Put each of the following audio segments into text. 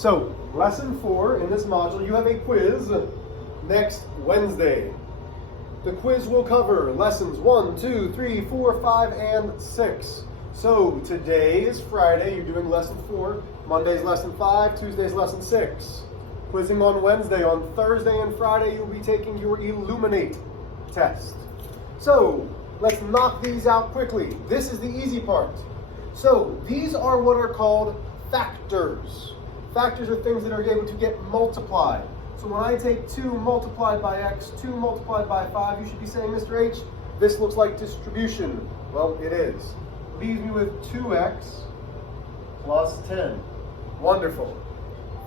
So, lesson 4 in this module, you have a quiz next Wednesday. The quiz will cover lessons 1, 2, 3, 4, 5, and 6. So, today is Friday, you're doing lesson 4. Monday's lesson 5, Tuesday's lesson 6. Quizzing on Wednesday. On Thursday and Friday, you'll be taking your Illuminate test. So, let's knock these out quickly. This is the easy part. So, these are what are called factors. Factors are things that are able to get multiplied. So when I take 2 multiplied by x, 2 multiplied by 5, you should be saying, Mr. H, this looks like distribution. Well, it is. Leaves me with 2x plus 10. Wonderful.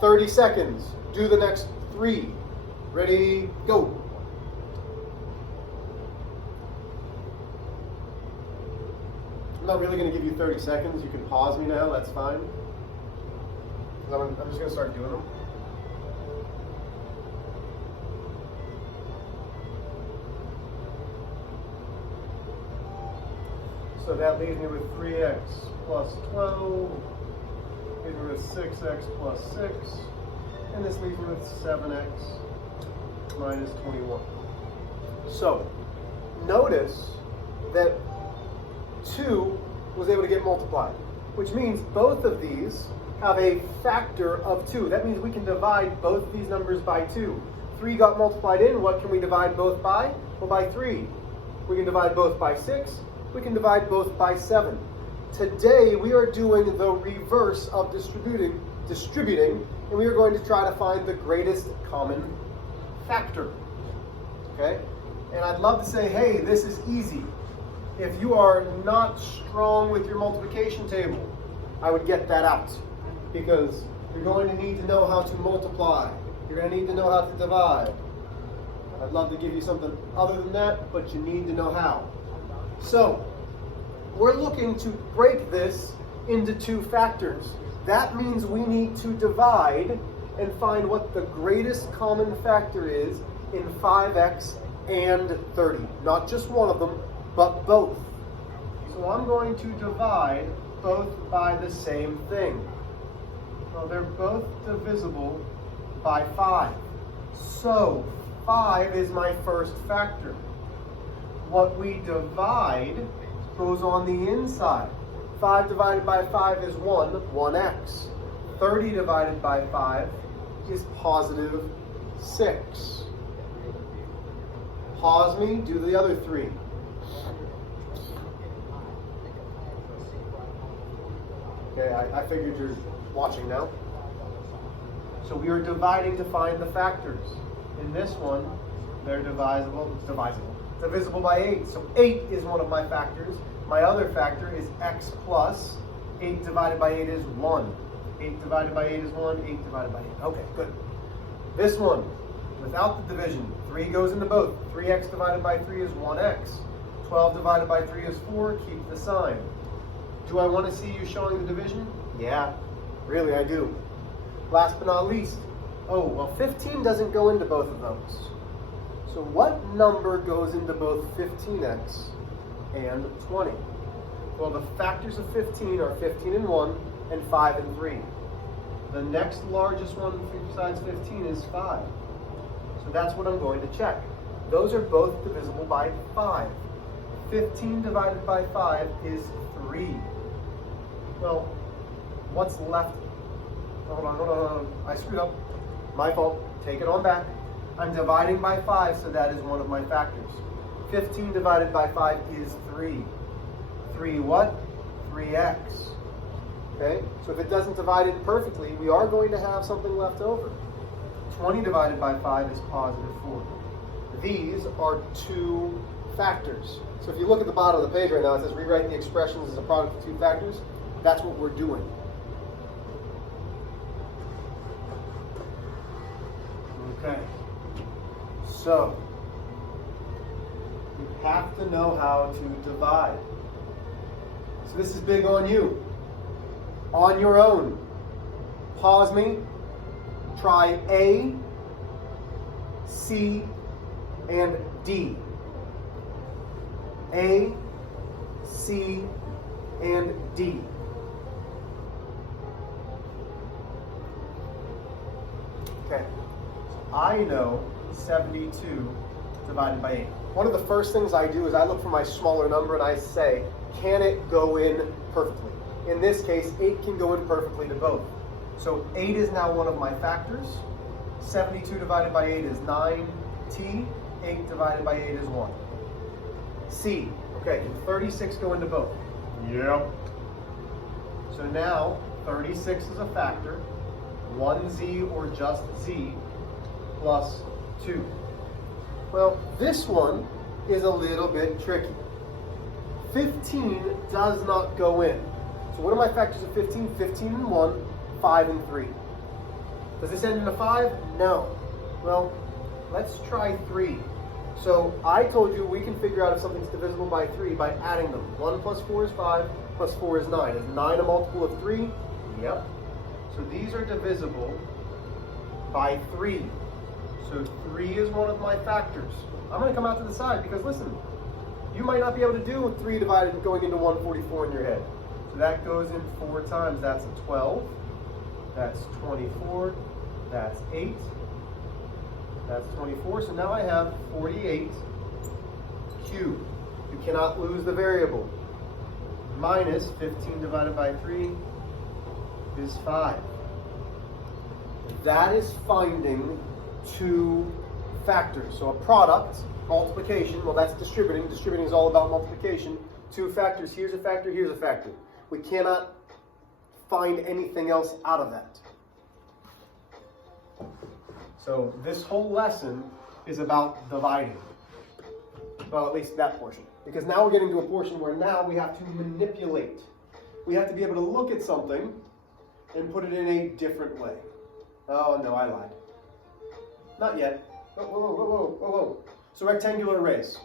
30 seconds. Do the next 3. Ready, go. I'm not really going to give you 30 seconds. You can pause me now, that's fine. I'm just going to start doing them. So that leaves me with 3x plus 12, leaves me with 6x plus 6, and this leaves me with 7x minus 21. So notice that 2 was able to get multiplied, which means both of these have a factor of 2. That means we can divide both these numbers by 2. 3 got multiplied in. What can we divide both by? Well, by 3. We can divide both by 6. We can divide both by 7. Today, we are doing the reverse of distributing, and we are going to try to find the greatest common factor. Okay? And I'd love to say, hey, this is easy. If you are not strong with your multiplication table, I would get that out. Because you're going to need to know how to multiply. You're going to need to know how to divide. I'd love to give you something other than that, but you need to know how. So, we're looking to break this into 2 factors. That means we need to divide and find what the greatest common factor is in 5x and 30. Not just one of them, but both. So I'm going to divide both by the same thing. Well, they're both divisible by 5. So 5 is my first factor. What we divide goes on the inside. 5 divided by 5 is 1x. 30 divided by 5 is positive 6. Pause me, do the other 3. Okay, I figured you're watching now. So we are dividing to find the factors. In this one, they're divisible by 8. So 8 is one of my factors. My other factor is x plus 8 divided by 8 is 1. 8 divided by 8 is 1, 8 divided by 8. Okay, good. This one, without the division, 3 goes into both. 3x divided by 3 is 1x. 12 divided by 3 is 4, keep the sign. Do I want to see you showing the division? Yeah, really I do. Last but not least, 15 doesn't go into both of those. So what number goes into both 15x and 20? Well, the factors of 15 are 15 and 1 and 5 and 3. The next largest one besides 15 is 5. So that's what I'm going to check. Those are both divisible by 5. 15 divided by 5 is 3. Well, what's left? Hold on. I screwed up. My fault. Take it on back. I'm dividing by 5, so that is one of my factors. 15 divided by 5 is 3. 3 what? 3x. Okay? So if it doesn't divide it perfectly, we are going to have something left over. 20 divided by 5 is positive 4. These are 2 factors. So if you look at the bottom of the page right now, it says rewrite the expressions as a product of 2 factors. That's what we're doing. Okay. So, you have to know how to divide. So this is big on you. On your own. Pause me. Try A, C, and D. A, C, and D. Okay, I know 72 divided by 8. One of the first things I do is I look for my smaller number and I say, can it go in perfectly? In this case, 8 can go in perfectly to both. So 8 is now one of my factors. 72 divided by 8 is 9t. 8 divided by 8 is 1. C. Okay, can 36 go into both? Yep. So now 36 is a factor. 1z or just z plus 2. Well, this one is a little bit tricky. 15 does not go in. So what are my factors of 15? 15 and 1, 5 and 3. Does this end in a 5? No. Well, let's try 3. So I told you we can figure out if something's divisible by 3 by adding them. 1 plus 4 is 5, plus 4 is 9. Is 9 a multiple of 3? Yep. So these are divisible by 3. So 3 is one of my factors. I'm going to come out to the side because listen, you might not be able to do 3 divided going into 144 in your head. So that goes in 4 times. That's 12. That's 24. That's 8. That's 24. So now I have 48 cubed. You cannot lose the variable. Minus 15 divided by 3 is 5. That is finding 2 factors. So a product, multiplication, well that's distributing. Distributing is all about multiplication. 2 factors, here's a factor, here's a factor. We cannot find anything else out of that. So this whole lesson is about dividing. Well, at least that portion. Because now we're getting to a portion where now we have to manipulate. We have to be able to look at something and put it in a different way. Oh no, I lied. Not yet. Whoa, whoa, whoa, whoa, whoa, whoa. So rectangular arrays.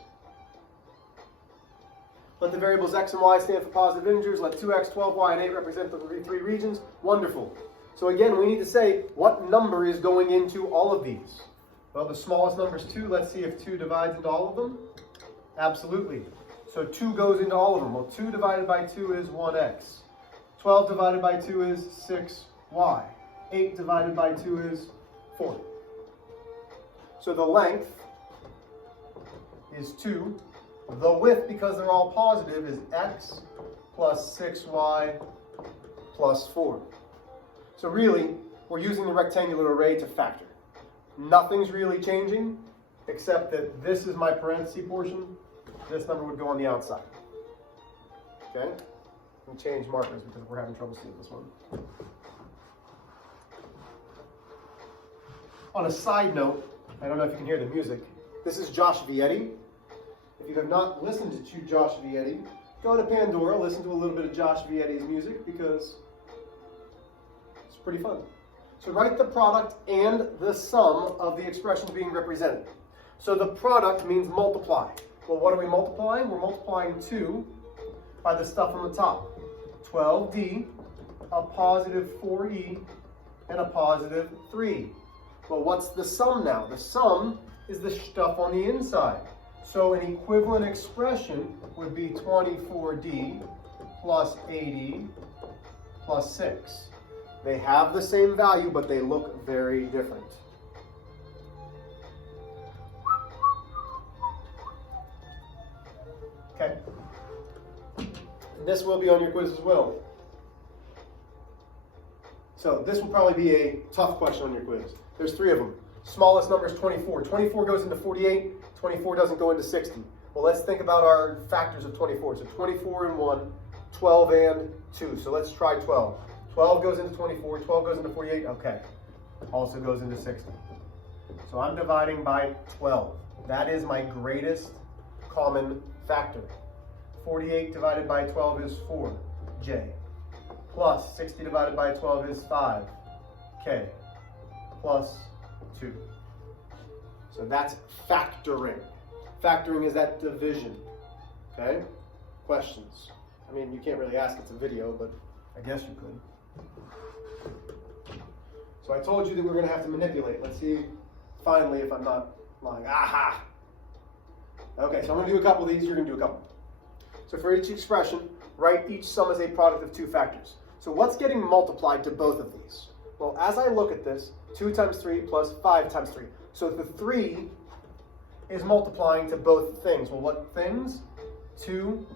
Let the variables x and y stand for positive integers. Let 2x, 12y, and 8 represent the 3 regions. Wonderful. So again, we need to say what number is going into all of these. Well, the smallest number is 2. Let's see if 2 divides into all of them. Absolutely. So 2 goes into all of them. Well, 2 divided by 2 is 1x. 12 divided by 2 is 6y. 8 divided by 2 is 4. So the length is 2. The width, because they're all positive, is x plus 6y plus 4. So really, we're using the rectangular array to factor. Nothing's really changing, except that this is my parenthesis portion. This number would go on the outside. Okay? And change markers because we're having trouble seeing this one. On a side note, I don't know if you can hear the music. This is Josh Vietti. If you have not listened to Josh Vietti, go to Pandora, listen to a little bit of Josh Vietti's music because it's pretty fun. So write the product and the sum of the expressions being represented. So the product means multiply. Well, what are we multiplying? We're multiplying 2 by the stuff on the top. 12d, a positive 4e, and a positive 3. Well, what's the sum now? The sum is the stuff on the inside. So an equivalent expression would be 24d plus 80 plus 6. They have the same value, but they look very different. Okay. And this will be on your quiz as well. So this will probably be a tough question on your quiz. There's 3 of them. Smallest number is 24. 24 goes into 48. 24 doesn't go into 60. Well, let's think about our factors of 24. So 24 and 1, 12 and 2. So let's try 12. 12 goes into 24. 12 goes into 48. Okay. Also goes into 60. So I'm dividing by 12. That is my greatest common factor. 48 divided by 12 is 4j. Plus 60 divided by 12 is 5k. Plus 2. So that's factoring. Factoring is that division. Okay? Questions? I mean, you can't really ask, it's a video, but I guess you could. So I told you that we're going to have to manipulate. Let's see, finally, if I'm not lying. Aha! Okay, so I'm going to do a couple of these, you're going to do a couple. So for each expression, write each sum as a product of 2 factors. So what's getting multiplied to both of these? Well, as I look at this, 2 times 3 plus 5 times 3. So the 3 is multiplying to both things. Well, what things? 2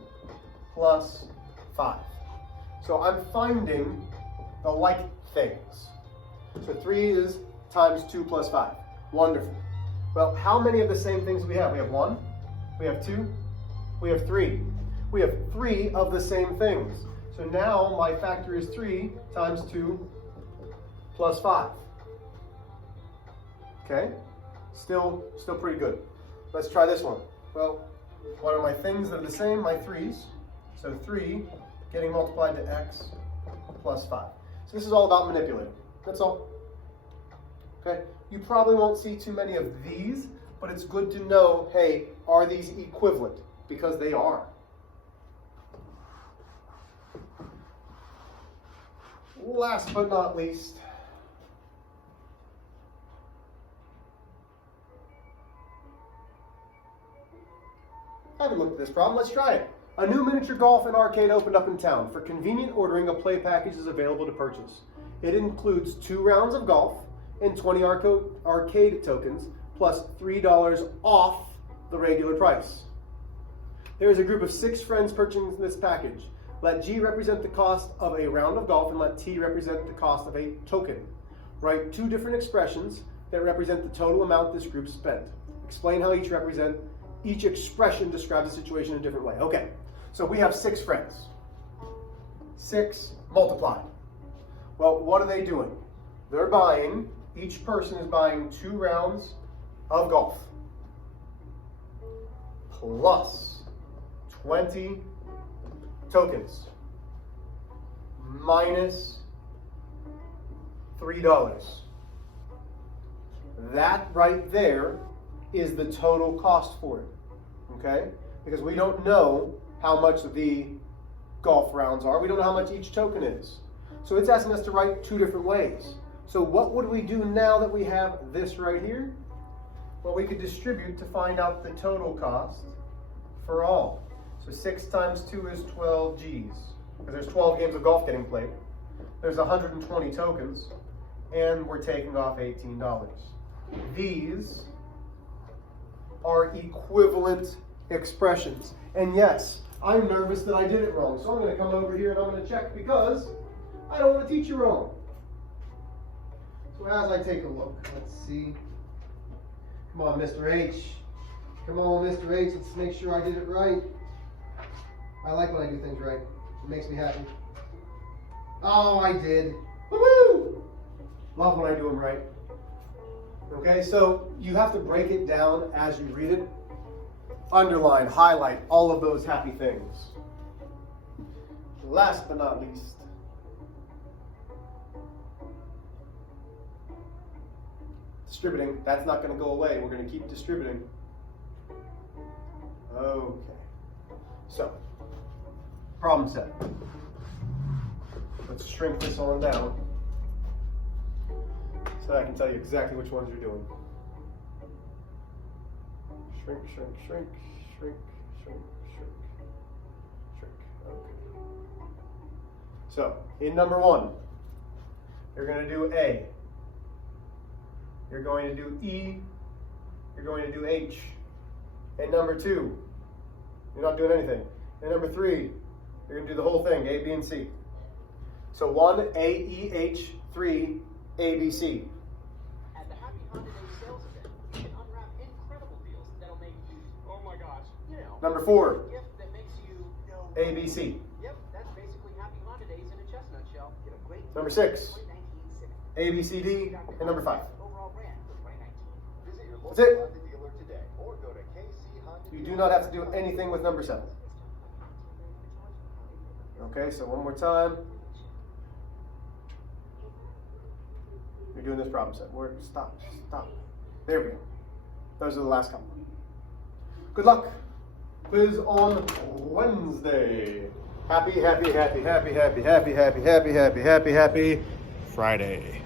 plus 5. So I'm finding the like things. So 3 is times 2 plus 5. Wonderful. Well, how many of the same things do we have? We have 1, we have 2, we have 3. We have 3 of the same things. So now my factor is 3 times 2 plus 5. Okay? Still pretty good. Let's try this one. Well, what are my things that are the same? My 3's. So 3 getting multiplied to x plus 5. So this is all about manipulating. That's all. Okay? You probably won't see too many of these, but it's good to know, hey, are these equivalent? Because they are. Last but not least, I haven't looked at this problem. Let's try it. A new miniature golf and arcade opened up in town. For convenient ordering, a play package is available to purchase. It includes 2 rounds of golf and 20 arcade tokens, plus $3 off the regular price. There is a group of 6 friends purchasing this package. Let G represent the cost of a round of golf and let T represent the cost of a token. Write 2 different expressions that represent the total amount this group spent. Explain how each expression describes a situation in a different way. Okay, so we have 6 friends. 6 multiplied. Well, what are they doing? They're buying, each person is buying 2 rounds of golf plus 20 tokens minus $3. That right there is the total cost for it, okay? Because we don't know how much the golf rounds are. We don't know how much each token is. So it's asking us to write 2 different ways. So what would we do now that we have this right here? Well, we could distribute to find out the total cost for all. So 6 times 2 is 12 G's. Because there's 12 games of golf getting played. There's 120 tokens. And we're taking off $18. These are equivalent expressions. And yes, I'm nervous that I did it wrong. So I'm going to come over here and I'm going to check because I don't want to teach you wrong. So as I take a look, let's see. Come on, Mr. H. Come on, Mr. H. Let's make sure I did it right. I like when I do things right. It makes me happy. Oh, I did. Woo-hoo! Love when I do them right. Okay, so you have to break it down as you read it. Underline, highlight all of those happy things. Last but not least, distributing. That's not going to go away. We're going to keep distributing. Okay. So, problem set. Let's shrink this on down so I can tell you exactly which ones you're doing. Shrink, shrink, shrink, shrink, shrink, shrink, shrink. Okay. So, in number 1, you're going to do A. You're going to do E. You're going to do H. In number 2, you're not doing anything. In number 3, you're going to do the whole thing, A, B, and C. So 1, A, E, H, 3, A, B, C. At the Happy Honda Day sales event, you can unwrap incredible deals that'll make you, oh my gosh, you know. Number 4, Gift that makes you know. A, B, C. Yep, that's basically Happy Honda Days in a chess nutshell. Get a great Number 6, 2019 Civic. A, B, C, D, and number 5. Overall brand for 2019. Visit your That's local it. Honda dealer today or go to KC Honda. You do not have to do anything with number 7. Okay, so one more time. You're doing this problem set. Stop. There we go. Those are the last couple. Good luck. Quiz on Wednesday. Happy Friday.